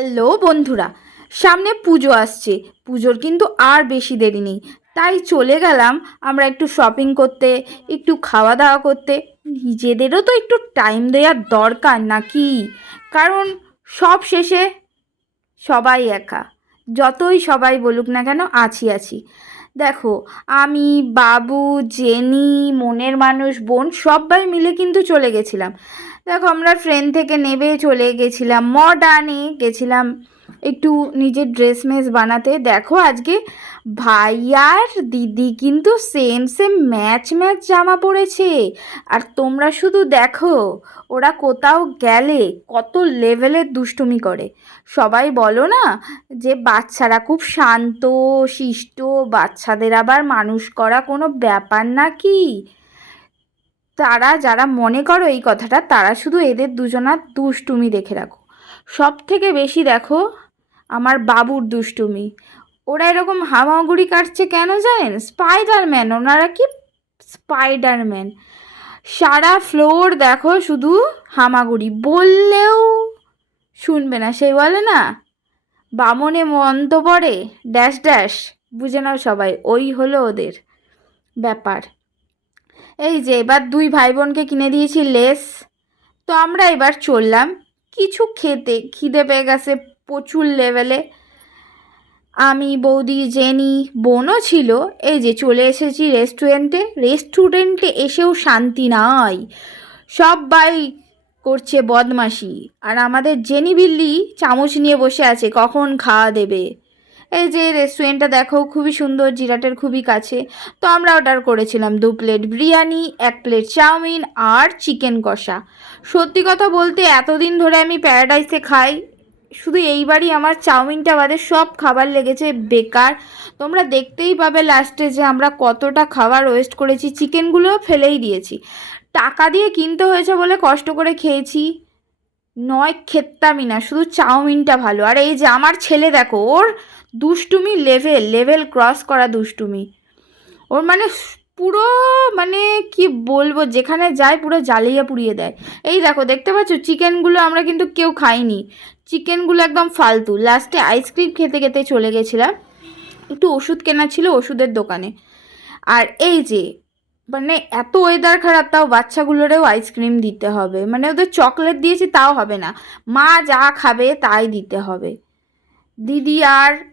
Hello বন্ধুরা, সামনে পুজো আসছে। পুজোর কিন্তু আর বেশি দেরি নেই। তাই চলে গেলাম আমরা একটু শপিং করতে, একটু খাওয়া দাওয়া করতে। নিজেদেরও তো একটু টাইম দেওয়ার দরকার নাকি? কারণ সব শেষে সবাই একা। যতই সবাই বলুক না কেন, আছি আছি। দেখো, আমি, বাবু, জেনি, মনের মানুষ, বোন সবাই মিলে কিন্তু চলে গেছিলাম। দেখো, আমরা ট্রেন থেকে নেবে চলে গেছিলাম। মডার্নে গেছিলাম একটু নিজের ড্রেস মেস বানাতে। দেখো, আজকে ভাইয়ার দিদি কিন্তু সেম সেম ম্যাচ ম্যাচ জামা পরেছে। আর তোমরা শুধু দেখো, ওরা কোথাও গেলে কত লেভেলের দুষ্টুমি করে। সবাই বলো না যে বাচ্চারা খুব শান্ত, শিষ্ট, বাচ্চাদের আবার মানুষ করা কোনো ব্যাপার নাকি? তারা যারা মনে করো এই কথাটা, তারা শুধু এদের দুজনার দুষ্টুমি দেখে রাখো। সব থেকে বেশি দেখো আমার বাবুর দুষ্টুমি। ওরা এরকম হামাগুড়ি কাটছে কেন জানেন? স্পাইডারম্যান ওনারা কি স্পাইডারম্যান সারা ফ্লোর দেখো শুধু হামাগুড়ি। বললেও শুনবে না সেই বলে না, বামনে মন্ত পড়ে ড্যাশ ড্যাশ বুঝে নাও সবাই, ওই হলো ওদের ব্যাপার। এই যে, এবার দুই ভাই বোনকে কিনে দিয়েছি লেস। তো আমরা এবার চললাম। কিছু খেতে, খিদে পেয়ে গেছে প্রচুর লেভেলে আমি, বৌদি, জেনি, বোনও ছিল। এই যে, চলে এসেছি রেস্টুরেন্টে রেস্টুরেন্টে এসেও শান্তি নাই। সবাই করছে বদমাশি। আর আমাদের জেনি বিল্লি চামচ নিয়ে বসে আছে। কখন খাওয়া দেবে? যে রেস্টুরেন্টটা দেখো, খুবই সুন্দর, জিরাটের খুবই কাছে। তো আমরা অর্ডার করেছিলাম দু প্লেট বিরিয়ানি, এক প্লেট চাউমিন আর চিকেন কষা। সত্যি কথা বলতে এতদিন ধরে আমি প্যারাডাইসে খাই, শুধু এইবারই আমার চাউমিনটা বাদে সব খাবার লেগেছে বেকার। তোমরা দেখতেই পাবে লাস্টে যে আমরা কতটা খাবার ওয়েস্ট করেছি চিকেনগুলোও ফেলেই দিয়েছি। টাকা দিয়ে কিনতে হয়েছে বলে কষ্ট করে খেয়েছি, নয় খেতামই না, শুধু চাউমিনটা ভালো। আর এই যে আমার ছেলে দেখো, ওর দুষ্টুমি লেভেল লেভেল ক্রস করা দুষ্টুমি। ওর মানে পুরো মানে কি বলব, যেখানে যায় পুরো জ্বালিয়ে পুড়িয়ে দেয়। এই দেখো, দেখতে পাচ্ছ? চিকেনগুলো আমরা কিন্তু কেউ খাইনি। চিকেনগুলো একদম ফালতু। লাস্টে আইসক্রিম খেতে খেতে চলে গেছিলাম। একটু ওষুধ কেনা ছিল ওষুধের দোকানে। আর এই যে মানে এত ওয়েদার খারাপ, তাও বাচ্চাগুলোরেও আইসক্রিম দিতে হবে। মানে ওদের চকলেট দিয়েছি, তাও হবে না। মা যা খাবে, তাই দিতে হবে। দিদি আর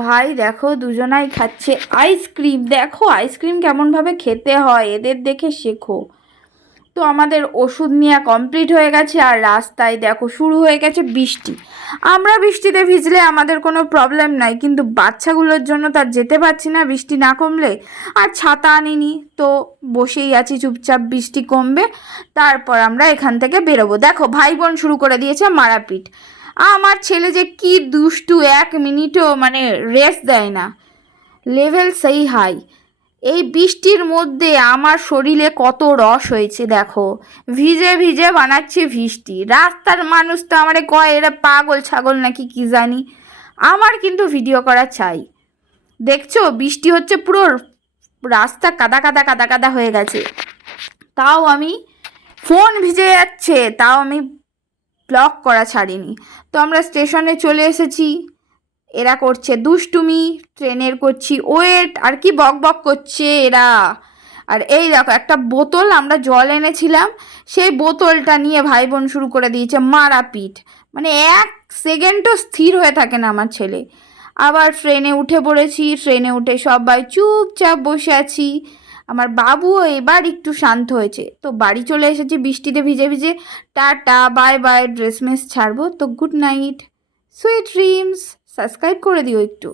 ভাই, দেখো দুজনাই খাচ্ছে আইসক্রিম দেখো আইসক্রিম কেমনভাবে খেতে হয়, এদের দেখে শেখো। তো আমাদের ওষুধ নেওয়া কমপ্লিট হয়ে গেছে আর রাস্তায় দেখো শুরু হয়ে গেছে বৃষ্টি। আমরা বৃষ্টিতে ভিজলে আমাদের কোনো প্রবলেম নাই, কিন্তু বাচ্চাগুলোর জন্য তার যেতে পারছি না বৃষ্টি না কমলে। আর ছাতা আনিনি, তো বসেই আছি চুপচাপ, বৃষ্টি কমবে, তারপর আমরা এখান থেকে বেরোবো। দেখো, ভাই বোন শুরু করে দিয়েছে মারাপিট। আমার ছেলে যে কি দুষ্টু, এক মিনিটও মানে রেস্ট দেয় না। লেভেল সেই হাই এই বৃষ্টির মধ্যে আমার শরীরে কত রস হয়েছে, দেখো। ভিজে ভিজে বানাচ্ছে বৃষ্টি। রাস্তার মানুষ তো আমারে কয়, এরা পাগল, ছাগল নাকি কি জানি? আমার কিন্তু ভিডিও করা চাই। দেখছ, বৃষ্টি হচ্ছে পুরো রাস্তা কাদা কাদা কাদা কাদা হয়ে গেছে। তাও আমি ফোন ভিজে যাচ্ছে, তাও আমি ব্লক করা ছাড়িনি। তো আমরা স্টেশনে চলে এসেছি। এরা করছে দুষ্টুমি, ট্রেনের করছি, ওয়েট, আর কি বক বক করছে এরা। আর এই দেখো, একটা বোতল আমরা জল এনেছিলাম, সেই বোতলটা নিয়ে ভাই বোন শুরু করে দিয়েছে মারাপিট মানে এক সেকেন্ডও স্থির হয়ে থাকে না আমার ছেলে। আবার ট্রেনে উঠে পড়েছি, ট্রেনে উঠে সবাই চুপচাপ বসে আছি। আমার বাবুও এবার একটু শান্ত হয়েছে। তো বাড়ি চলে এসেছি, বৃষ্টিতে ভিজে ভিজে। Tata bye bye dress mace ছাড়বো। তো good night sweet dreams subscribe করে দিও একটু।